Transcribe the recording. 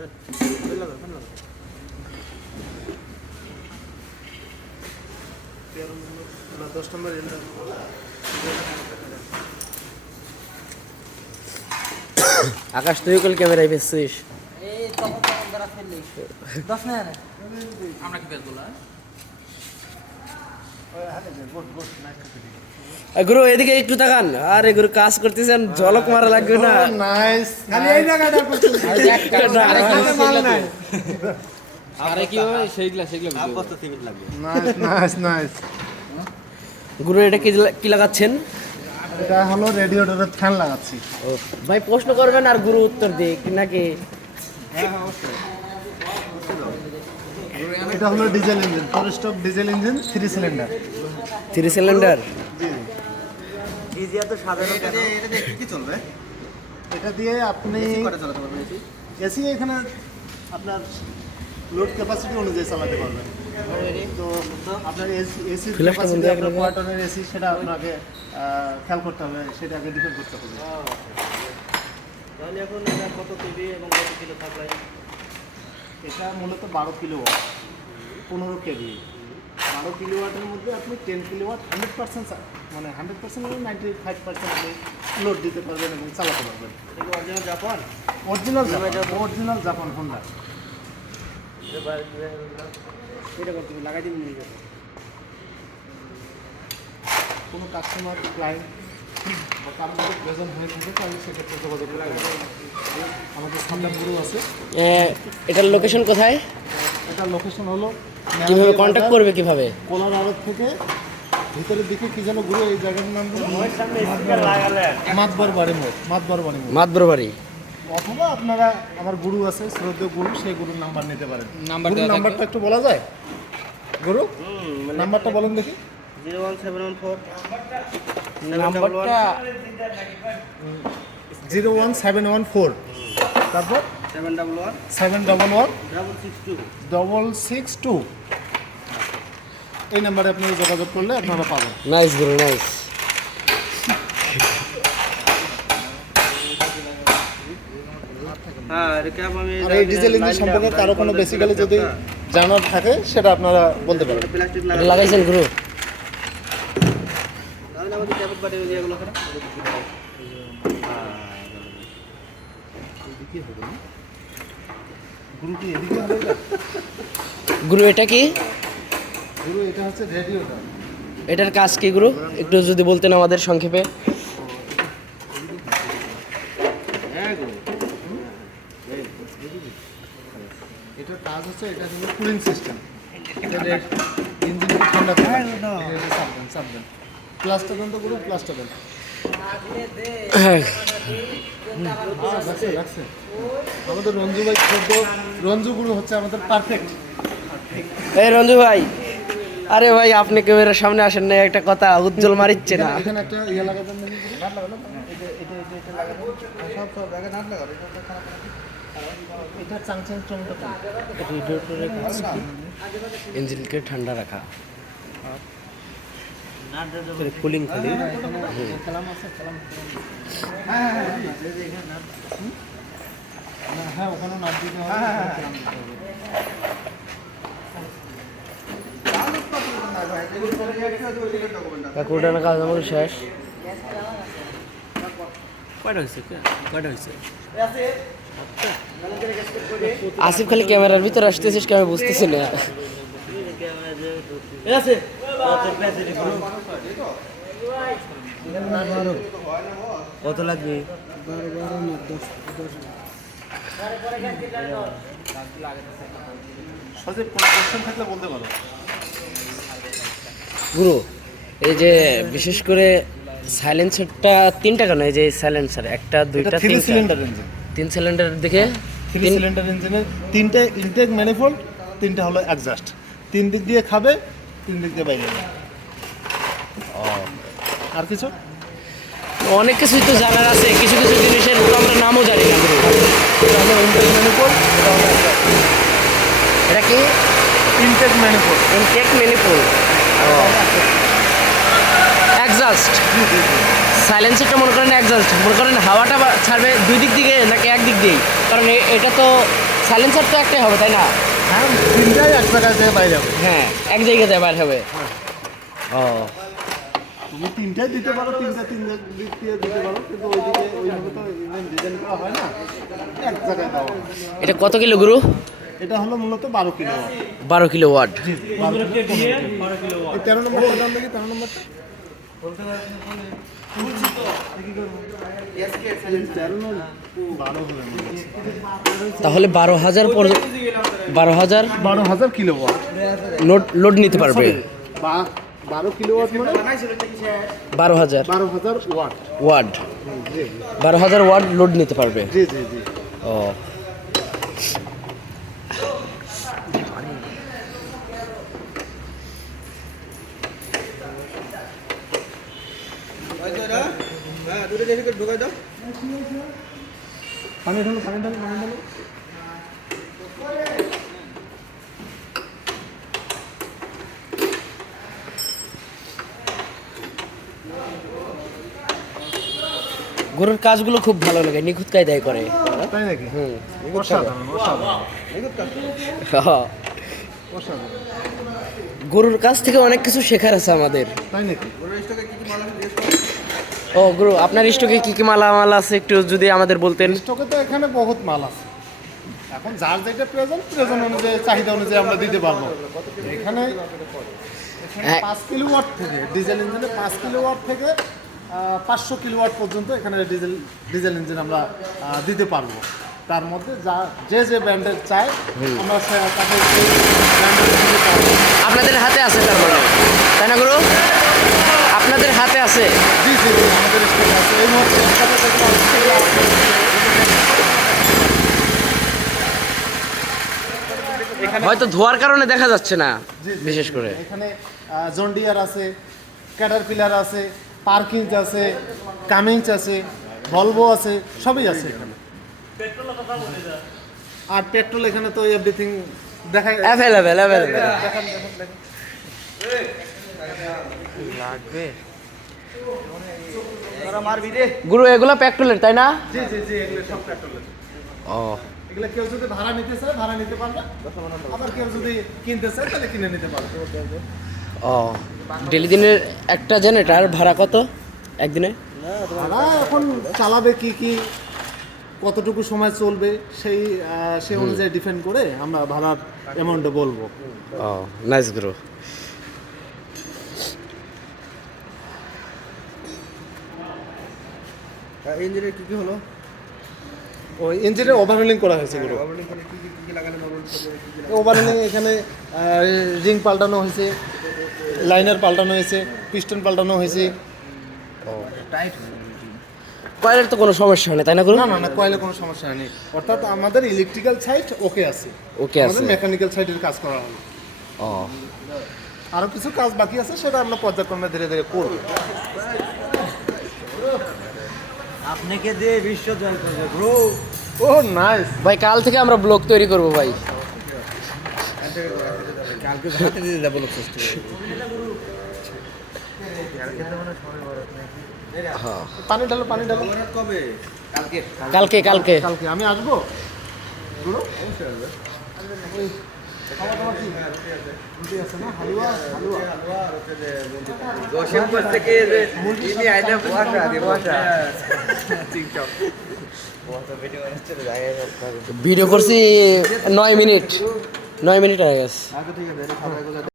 10 নম্বর আকাশ তুই কল ক্যামেরায় বেসছিস এই তখন দ্বারা ফেললি 10 না আমরা কি বেস বলা গুরু এদিকে একটু তাকান। আরে গুরু কাজ করতেছেন, ঝলক মারা লাগবে না? নাইস, খালি এই জায়গাটা করছেন। মাল নাই। আরে কি হয় সেইগুলা আর কত সিমেন্ট লাগবে? Nice nice nice. গুরু এটা কি লাগাচ্ছেন? এটা হলো রেডিয়েটরের ফ্যান লাগাচ্ছি। ও ভাই প্রশ্ন করবেন আর গুরু উত্তর দিক নাকি? হ্যাঁ অবশ্যই। এটা হলো diesel engine, 4 stroke diesel engine, 3 cylinder. 3 cylinder. জি ডিজিয়া তো সাধারণ এটা দিয়ে কি চলবে? এটা দিয়ে আপনি কত চালাতে পারবেন এসি? এসি এখানে আপনার লোড ক্যাপাসিটি অনুযায়ী চালাতে পারবেন। তো আপনার এসি ক্যাপাসিটি আপনার কোয়ার্টারের এসি সেটা আপনাকে খেয়াল করতে হবে, সেটা আগে ডিপেন্ড করতে হবে। তাহলে এখন এটা কত কেভি এবং কত কিলো সাপ্লাই? এটা মূলত 12 কিলোওয়াট, 15 কেভি। 12 কিলোওয়াটের মধ্যে আপনি 10 কিলোওয়াট 100% মানে 100% মানে 95% আপনি লোড দিতে পারবেন এবং চালাতে পারবেন। এটা কি original Japan? Original Japan Honda. এটা করতে লাগাই দিন নিয়ে যাবে। কোনো কাস্টমার ক্লায়েন্ট বা কারোর যদি প্রয়োজন হয়ে থাকে তাহলে সেক্ষেত্রে যোগাযোগ করতে পারবেন। আমাদের সামনে গুরু আছে। এটার লোকেশন কোথায়? এটার লোকেশন হলো কিভাবে কন্ট্যাক্ট করবে কিভাবে? কোলার আড়ত থেকে ভিতরের দিকে কি যেন গুরু, এই জায়গাটার নাম মাতবর বাড়ি মোড়। মাতবর বাড়ি। অথবা আপনারা আমার গুরু আছে, শ্রদ্ধেয় গুরু, সেই গুরুর নাম্বার নিতে পারেন। নাম্বারটা একটু বলা যায়? গুরু নাম্বারটা বলেন দেখি। 01714 নাম্বারটা 01714 তারপর 711 711 662 662। এই নাম্বারে আপনারা যোগাযোগ করলে আপনারা পাবেন। নাইস গুরু, নাইস। হ্যাঁ এটা আমি আর এই ডিজেল ইঞ্জিন সম্পর্কে কারো কোনো বেসিক্যালি যদি জানার থাকে সেটা আপনারা বলতে পারেন। প্লাস্টিক এটা লাগাইছেন গুরু? তাহলে আমাদের ট্যাবলেট বাটে এগুলো করে গুরু কি এদিকে হবে? গুরু এটা কি? গুরু এটা হচ্ছে রেডিওটার। এটার কাজ কি গুরু? একটু যদি বলতেন আমাদের সংক্ষেপে। এটার কাজ হচ্ছে, এটা হলো কুলিং সিস্টেম। ইঞ্জিনকে ঠান্ডা করে সাবধান প্লাস্টার দেন তো গুরু, প্লাস্টার দেন। রাখছে আমাদের রঞ্জু ভাই, রঞ্জু গুরু হচ্ছে আমাদের পারফেক্ট। এই রঞ্জু ভাই, আরে ভাই আপনি ক্যামেরার সামনে আসেন না, একটা কথা উজ্জ্বল মারিচ্ছে না। এখানে একটা ইয়ে লাগাবেন নাকি? এটা চাংচাং চমটা ইঞ্জিনকে ঠান্ডা রাখা, কুলিং খালি হ্যাঁ, ওখানে নাট দিতে হবে। কাকুটার কাজ আমার শেষ। কয়টা হয়েছে আসিফ খালি ক্যামেরার ভিতরে আসতেছিস কি আমি বুঝতেছি না। কত লাগবে? সজীব কোনো কোশ্চেন থাকলে বলতে পারো। গুরু এই যে বিশেষ করে সাইলেন্সারটা 3টা কেন? এই যে সাইলেন্সার 1টা 2টা 3 3 সিলিন্ডার ইঞ্জিন। 3 সিলিন্ডার দেখে 3 সিলিন্ডার ইঞ্জিনের 3টে ইনটেক ম্যানিফোল্ড, 3টা হলো এক্সস্ট। 3 দিক দিয়ে খাবে, 3 দিক দিয়ে বাইরে যাবে। আর কিছু? অনেক কিছুই তো জানার আছে, কিছু কিছু জিনিসের তো আমরা নামও জানি না গুরু। এটা হলো ইনটেক ম্যানিফোল্ড, এটা হলো এটা কি? Intake manifold. Intake manifold, exhaust. সাইলেন্সারটা মনে করেন এক্সস্ট, মনে করেন হাওয়াটা ছাড়বে দুই দিক থেকে নাকি একদিক দিয়েই? কারণ এটা তো সাইলেন্সার তো একটাই হবে তাই না? হ্যাঁ, তিনটাই এক জায়গায় যেয়ে বাইরে হবে। হ্যাঁ, এক জায়গায় যায় বার হবে। ও তুমি তিনটাই দিতে পারো, তিন দিক দিয়ে দিতে পারো, কিন্তু ওইদিকে ওইভাবে তো ইঞ্জিন ডিজাইন করা হয় না, এক জায়গায় দেওয়া হয়। এটা কত কিলো গুরু? এটা হলো মূলত 12 কিলো। 12 kilo watt. 13 নম্বরটা দাম দেখি, 13 নম্বরটা তাহলে 12,000 12,000 কিলোওয়াট লোড নিতে পারবে। 12 কিলোওয়াট মানে 12,000 ওয়াট। ওয়াট, জি 12,000 ওয়াট লোড নিতে পারবে। জি জি জি। ও পানি ঢালো, পানি ঢালো, পানি ঢালো। গরুর কাজগুলো খুব ভালো লাগে, নিখুঁত কায়দায় করে। তাই নাকি? হুম। অসাধারণ, অসাধারণ, অসাধারণ। গরুর কাছ থেকে অনেক কিছু শেখার আছে আমাদের। তাই নাকি? ও গুরু, আপনার স্টকে কি কি মালামাল আছে একটু যদি আমাদের বলতেন। স্টকে তো এখানে বহুত মাল আছে। এখন যার যেটা প্রয়োজন অনুযায়ী, চাহিদা অনুযায়ী আমরা দিতে পারবো। এখানে হ্যাঁ। 5 কিলোওয়াট থেকে ডিজেল ইঞ্জিনে 5 কিলোওয়াট থেকে 500 কিলোওয়াট পর্যন্ত এখানে ডিজেল ইঞ্জিন আমরা দিতে পারবো। তার মধ্যে যে ব্র্যান্ডের চাই আমরা তাকে সেই ব্র্যান্ডের দিতে পারবো। আপনাদের হাতে আছে তার মানে, তাই না গুরু? আপনাদের হাতে আছে। জি জি জি, আমাদের স্টকে আছে। এই মুহূর্তে একসাথে দেখলাম হয়তো ধোয়ার কারণে দেখা যাচ্ছে না জি, জি, বিশেষ জি। করে। এখানে জন ডিয়ার আছে, ক্যাটারপিলার আছে, পার্কিংস আছে, কামিংস আছে, ভলভো আছে, সবই আছে এখানে। আর পেট্রোল এখানে তো এভরিথিং দেখা অ্যাভেলেবেল দেখান। গুরু এগুলো পেট্রোলের তাই না? জি জি জি, এগুলো সব পেট্রোলের। ও এগুলো কেউ যদি ভাড়া নিতে চায় ভাড়া নিতে পারবে, আবার কেউ যদি কিনতে চায় তাহলে কিনে নিতে পারবে। ও ডেলি দিনের একটা জেনারেটর ভাড়া কত একদিনে? ভাড়া এখন চালাবে কি কতটুকু সময় চলবে সেই অনুযায়ী ডিপেন্ড করে আমরা ভাড়ার অ্যামাউন্টটা বলবো। ও নাইস গুরু। ইঞ্জিনের কি হলো? ওই ইঞ্জিনের ওভারহোলিং করা হয়েছে গুলো। ওভারহোলিং এখানে রিং পাল্টানো হয়েছে, লাইনার পাল্টানো হয়েছে, পিস্টন পাল্টানো হয়েছে। কয়েলের তো কোনো সমস্যা নেই তাই না গুরু? না কয়েলে কোনো সমস্যা নেই। অর্থাৎ আমাদের ইলেকট্রিক্যাল সাইড ওকে আছে, ওকে আমাদের আছে। মেকানিক্যাল সাইডের কাজ করা হলো। ও আরও কিছু কাজ বাকি আছে, সেটা আমরা পর্যায়ক্রমে ধীরে ধীরে করব। আপনাকে দিয়ে বিশ্ব জয় করবে ব্রো। ও নাইস। ভাই কাল থেকে আমরা ব্লগ তৈরি করব ভাই। কালকে হাতে দিয়ে দেবো লোক হ্যাঁ পানি ঢালো, পানি ঢালো। কবে? কালকে। কালকে কালকে আমি আসবো। গুরু ওই খাওয়া দাওয়া কি? রুটি আছে না? হালুয়া গোসেমপুর থেকে ইনি আইনা বসা দিয়ে বসা টিকটক ভিডিও করছি 9 মিনিট হয়ে গেছে। আগে ঠিক আছে